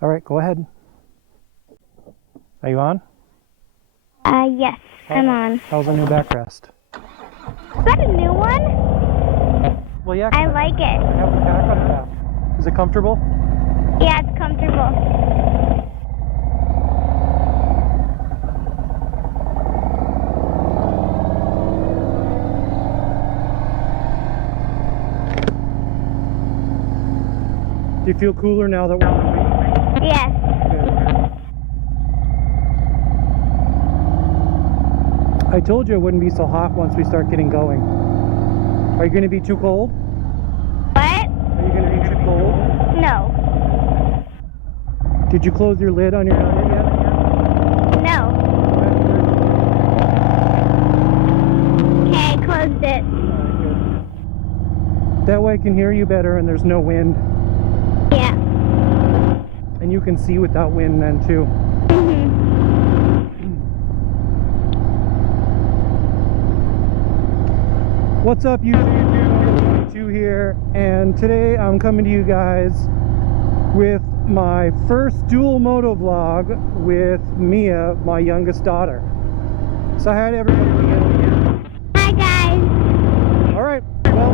All right, go ahead. Are you on? Yes, I'm on. How's the new backrest? Is that a new one? Well, yeah. I like it. I have the back on the back. Is it comfortable? Yeah, it's comfortable. Do you feel cooler now that we're on? Yes. I told you it wouldn't be so hot once we start getting going. Are you going to be too cold? What? Are you going to be too cold? No. Did you close your lid on your helmet yet? No. Okay, I closed it. That way I can hear you better and there's no wind. Yeah. And you can see without wind then too. What's up, YouTube? 22 here, and today I'm coming to you guys with my first dual motovlog with Mia, my youngest daughter. So hi to everybody. Hi guys. Alright, well,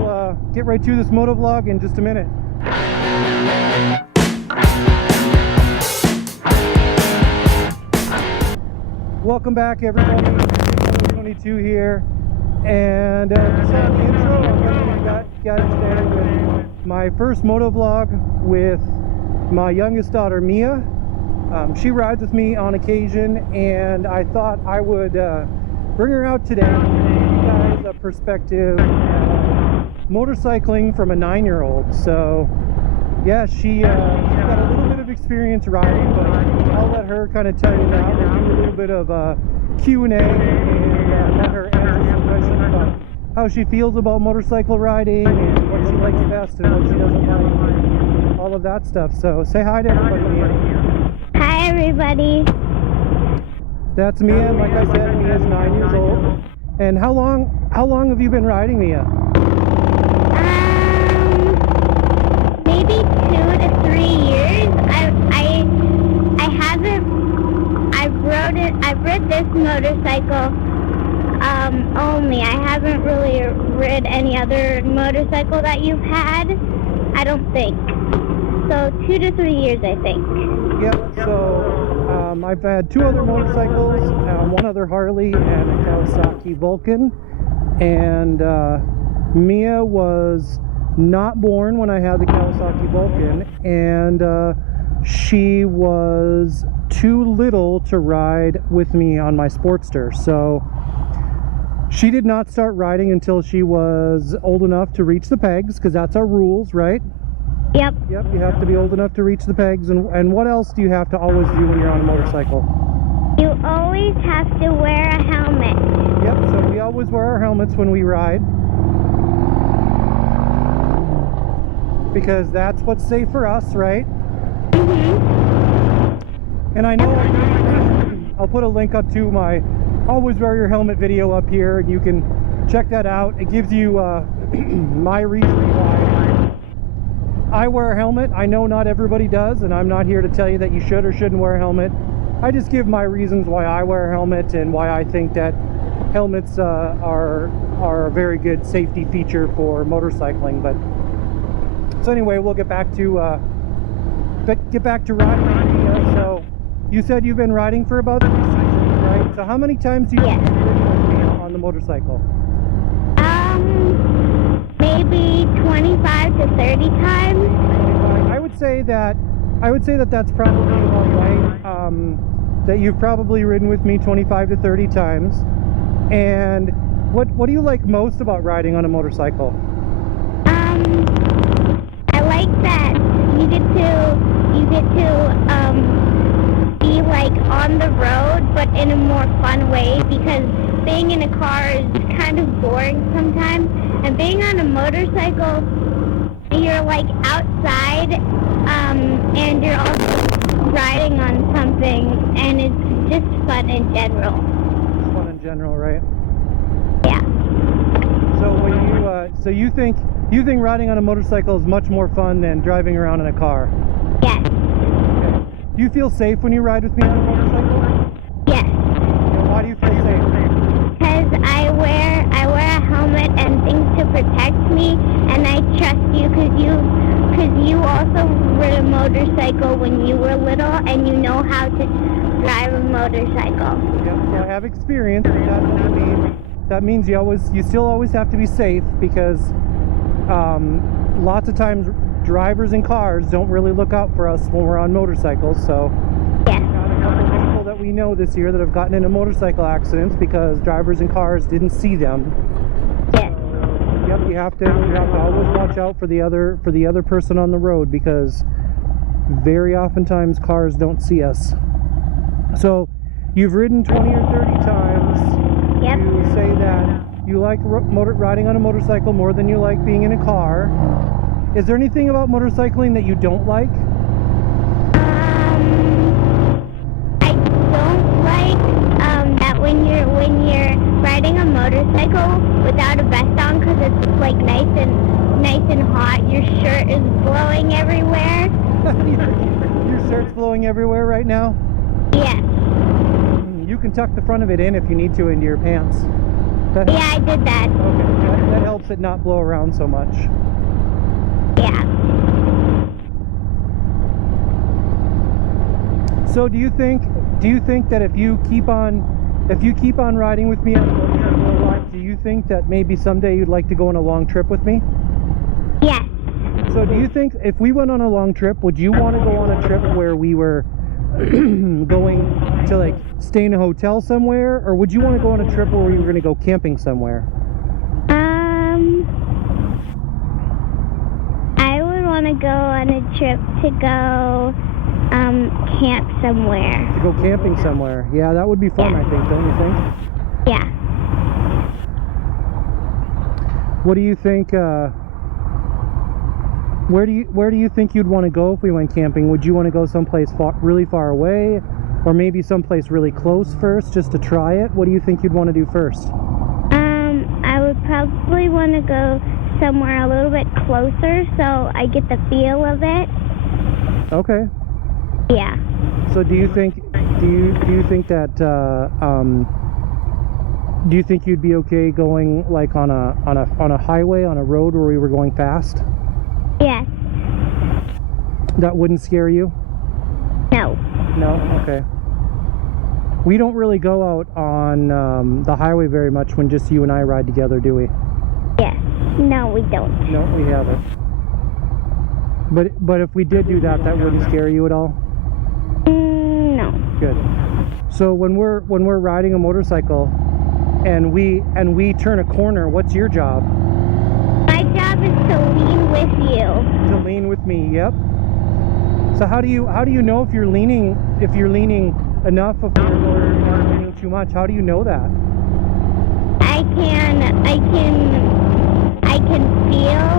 we'll get right to this motovlog in just a minute. Welcome back, everybody. 22 here. And just on the intro, I'm going to get today with my first motovlog with my youngest daughter, Mia. She rides with me on occasion, and I thought I would bring her out today to give you guys a perspective of motorcycling from a 9-year-old. So, yeah, she's got a little bit of experience riding, but I'll let her kind of tell you that. We'll do a little bit of Q&A and let her answer some questions about how she feels about motorcycle riding and what she likes best and what she doesn't like, and all of that stuff. So say hi to everybody, Mia. Hi everybody. That's Mia, and like I said, Mia's 9 years old. And how long have you been riding, Mia? Maybe 2 to 3 years. I've rid this motorcycle only. I haven't really rid any other motorcycle that you've had, I don't think. So 2 to 3 years, I think. Yep, so I've had 2 other motorcycles, one other Harley and a Kawasaki Vulcan. And Mia was not born when I had the Kawasaki Vulcan, and she was too little to ride with me on my Sportster. So she did not start riding until she was old enough to reach the pegs, because that's our rules, right? Yep. Yep, you have to be old enough to reach the pegs. And what else do you have to always do when you're on a motorcycle? You always have to wear a helmet. Yep, so we always wear our helmets when we ride, because that's what's safe for us, right? And I know I'll put a link up to my always wear your helmet video up here, and you can check that out. It gives you my reason why I wear a helmet. I know not everybody does, and I'm not here to tell you that you should or shouldn't wear a helmet. I just give my reasons why I wear a helmet and why I think that helmets are a very good safety feature for motorcycling. But so anyway, we'll get back to riding. So you said you've been riding for about 3 seasons, right? So how many times do you ridden on the motorcycle? Maybe 25 to 30 times. I would say that that's probably about right. That you've probably ridden with me 25 to 30 times. And what do you like most about riding on a motorcycle? I like that you get to be like on the road, but in a more fun way, because being in a car is kind of boring sometimes, and being on a motorcycle, you're like outside, and you're also riding on something, and it's just fun in general. Fun in general, right? Yeah. So when you think riding on a motorcycle is much more fun than driving around in a car? Yes. Do you feel safe when you ride with me on a motorcycle? Yes. And why do you feel safe? Because I wear a helmet and things to protect me, and I trust you because you also rode a motorcycle when you were little, and you know how to drive a motorcycle. Yep, so I have experience, but that means you still always have to be safe, because lots of times drivers in cars don't really look out for us when we're on motorcycles. So Yes. we've got a couple of people that we know this year that have gotten into motorcycle accidents because drivers in cars didn't see them. Yes. Yep, you have to always watch out for the other person on the road, because very oftentimes cars don't see us. So you've ridden 20 or 30 times. Yep. You say that you like riding on a motorcycle more than you like being in a car. Is there anything about motorcycling that you don't like? I don't like that when you're riding a motorcycle without a vest on, because it's like nice and hot. Your shirt is blowing everywhere. Your shirt's blowing everywhere right now? Yes. You can tuck the front of it in if you need to into your pants. Yeah, I did that. Okay, that helps it not blow around so much. Yeah. So do you think that if you keep on riding with me on a motorcycle a lot, do you think that maybe someday you'd like to go on a long trip with me? Yes. So do you think if we went on a long trip, would you want to go on a trip where we were going to like stay in a hotel somewhere, or would you want to go on a trip where we were going to go camping somewhere? I would want to go on a trip to go camp somewhere. To go camping somewhere. Yeah, that would be fun, Yeah. I think, don't you think? Yeah. What do you think, where do you think you'd want to go if we went camping? Would you want to go someplace really far away, or maybe someplace really close first just to try it? What do you think you'd want to do first? I would probably want to go somewhere a little bit closer so I get the feel of it. Okay. Yeah. So do you think that do you think you'd be okay going like on a highway, on a road where we were going fast? Yes. That wouldn't scare you? No. No? Okay. We don't really go out on the highway very much when just you and I ride together, do we? Yes. No, we don't. No, we haven't. But if we did do that, that wouldn't scare you at all? No. Good. So when we're riding a motorcycle and we turn a corner, what's your job? My job is to lean with you. To lean with me. Yep. So how do you know if you're leaning enough or you're leaning too much? How do you know that? I can feel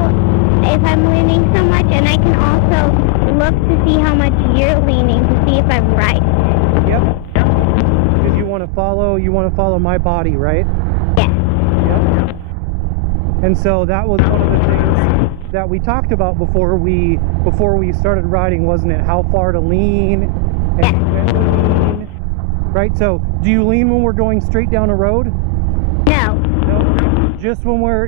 if I'm leaning so much, and I can also look to see how much you're leaning to see if I'm right. Yep. Because you want to follow my body, right? Yes. Yep. And so that was one of the things that we talked about before we started riding, wasn't it? How far to lean and Yes. when to lean. Right? So do you lean when we're going straight down a road? No. No. Just when we're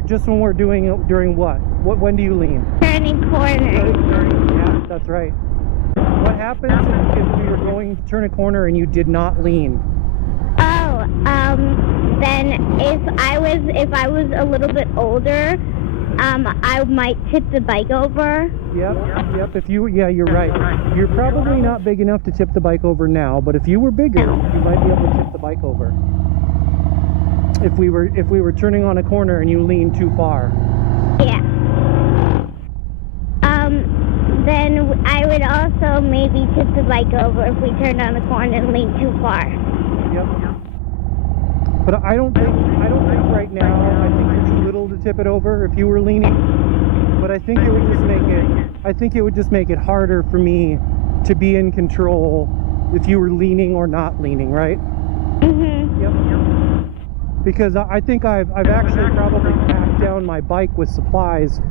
during what? When do you lean? Turning corners. Yeah, that's right. What happens if we were going to turn a corner and you did not lean? Oh, then if I was a little bit older, I might tip the bike over. Yep. You're right. You're probably not big enough to tip the bike over now, but if you were bigger, you might be able to tip the bike over. If we were turning on a corner and you leaned too far. Yeah. Then I would also maybe tip the bike over if we turned on the corner and leaned too far. Yep. But I don't think right now, I think you're too little to tip it over if you were leaning. But I think it would just make it harder for me to be in control if you were leaning or not leaning, right? Mhm. Yep. Because I think I've actually probably packed down my bike with supplies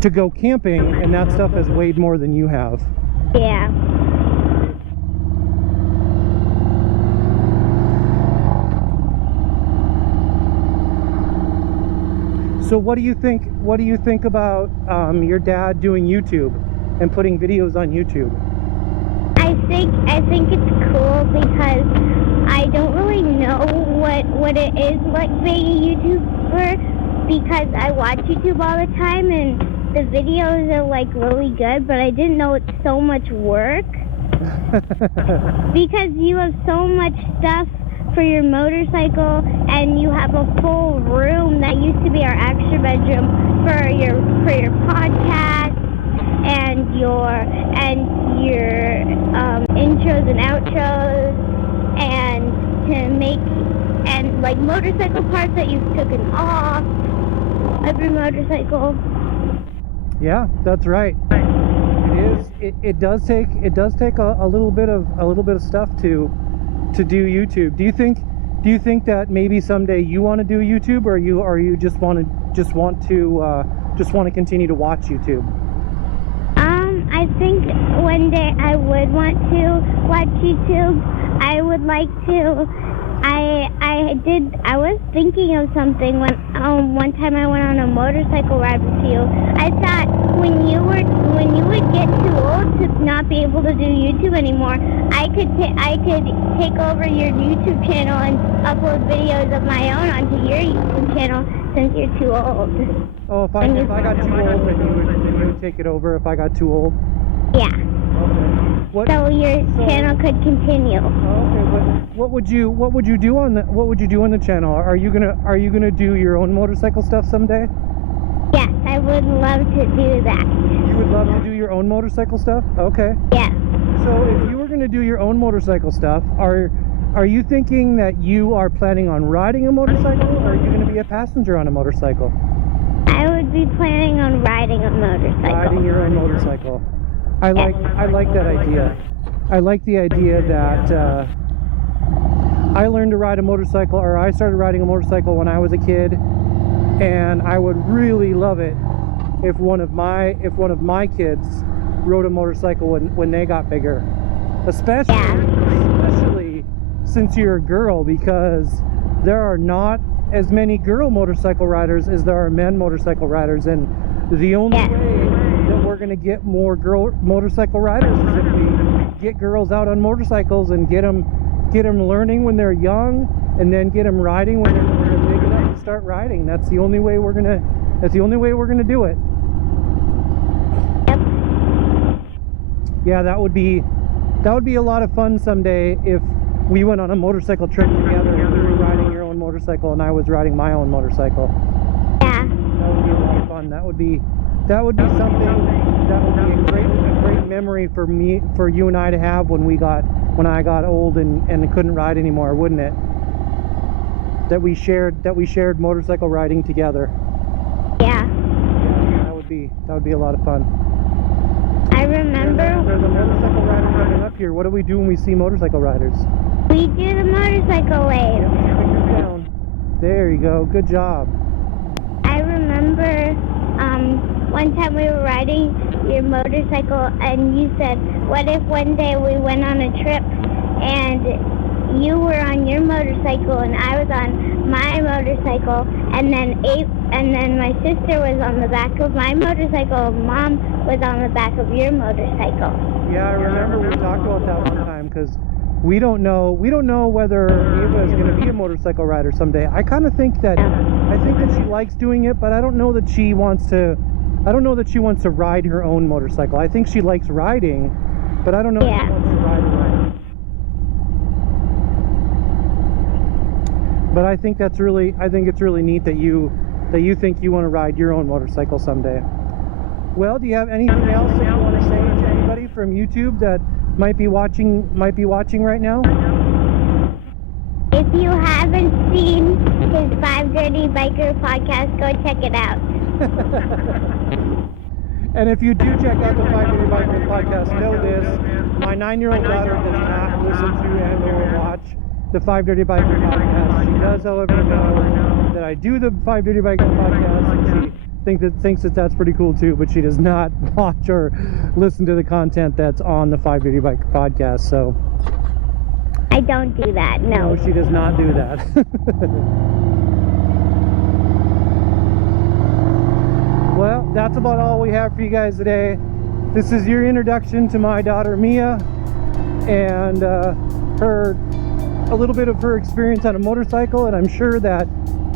to go camping, and that stuff has weighed more than you have. Yeah. So what do you think? What do you think about your dad doing YouTube and putting videos on YouTube? I think it's cool because I don't really know what it is like being a YouTuber, because I watch YouTube all the time and the videos are like really good, but I didn't know it's so much work. Because you have so much stuff for your motorcycle, and you have a full room that used to be our extra bedroom for your podcast and your intros and outros, and to make and like motorcycle parts that you've taken off every motorcycle. Yeah, that's right. It does take a little bit of stuff to do YouTube. Do you think that maybe someday you want to do YouTube, or you just want to continue to watch YouTube? I think one day I would want to watch YouTube. I would like to. I was thinking of something when one time I went on a motorcycle ride with you. I thought when you would get too old to not be able to do YouTube anymore, I could take over your YouTube channel and upload videos of my own onto your YouTube channel, since you're too old. Oh, if I got too old, then you would take it over if I got too old? Yeah. Okay. So your channel could continue. Okay. What would you do on the channel? Are you gonna do your own motorcycle stuff someday? Yes, I would love to do that. You would love to do your own motorcycle stuff? Okay. Yeah. So if you were gonna do your own motorcycle stuff, are you thinking that you are planning on riding a motorcycle, or are you gonna be a passenger on a motorcycle? I would be planning on riding a motorcycle. Riding your own motorcycle. I like that idea. I like the idea that I learned to ride a motorcycle, or I started riding a motorcycle when I was a kid, and I would really love it if one of my kids rode a motorcycle when they got bigger, especially since you're a girl, because there are not as many girl motorcycle riders as there are men motorcycle riders, and the only way that we're going to get more girl motorcycle riders is if we get girls out on motorcycles and get them learning when they're young, and then get them riding when they're big enough to start riding. That's the only way we're gonna do it. Yep. Yeah, that would be a lot of fun someday if we went on a motorcycle trip together, and you were riding your own motorcycle and I was riding my own motorcycle. Yeah. That would be a lot of fun. That would be something that would be a great memory for you and I to have when I got old and couldn't ride anymore, wouldn't it? That we shared motorcycle riding together. Yeah. That would be a lot of fun. I remember. There's a motorcycle rider coming up here. What do we do when we see motorcycle riders? We do the motorcycle wave. Fingers down. There you go. Good job. I remember one time we were riding your motorcycle, and you said, what if one day we went on a trip and you were on your motorcycle and I was on my motorcycle, and then my sister was on the back of my motorcycle, and Mom was on the back of your motorcycle. Yeah, I remember we talked about that one time, because we don't know whether Ava is going to be a motorcycle rider someday. I think that she likes doing it, but I don't know that she wants to ride her own motorcycle. I think she likes riding, but I don't know if she wants to ride her own. But I think it's really neat that you think you want to ride your own motorcycle someday. Well, do you have anything else that you want to say to anybody from YouTube that might be watching right now? If you haven't seen his 5 Dirty Biker podcast, go check it out. And if you do check out the 5 Dirty Biker podcast, know this: my 9-year-old daughter does not listen to and or watch the 5 Dirty Biker podcast. She does, however, know that I do the 5 Dirty Biker podcast, and she thinks that that's pretty cool too, but she does not watch or listen to the content that's on the 5 Dirty Biker podcast. So I don't do that. No, she does not do that. that's about all we have for you guys today. This is your introduction to my daughter Mia, and a little bit of her experience on a motorcycle, and I'm sure that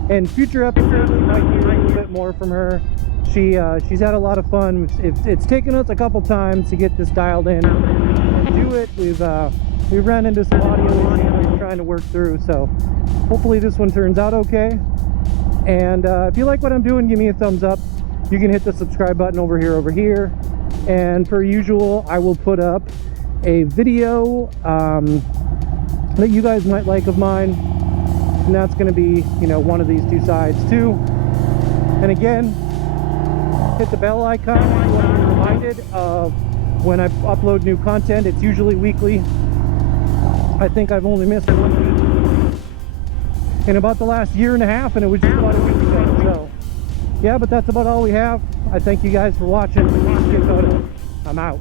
in future episodes you might hear a little bit more from her. She's had a lot of fun. It's taken us a couple times to get this dialed in and do it. We've ran into some audio issues we're trying to work through, so hopefully this one turns out okay. And if you like what I'm doing, give me a thumbs up. You can hit the subscribe button over here. And per usual, I will put up a video that you guys might like of mine, and that's going to be, you know, one of these two sides too. And again, hit the bell icon if you want to be reminded of when I upload new content. It's usually weekly. I think I've only missed 1 week in about the last year and a half, and it was just about a week ago. So yeah, but that's about all we have. I thank you guys for watching. I'm out.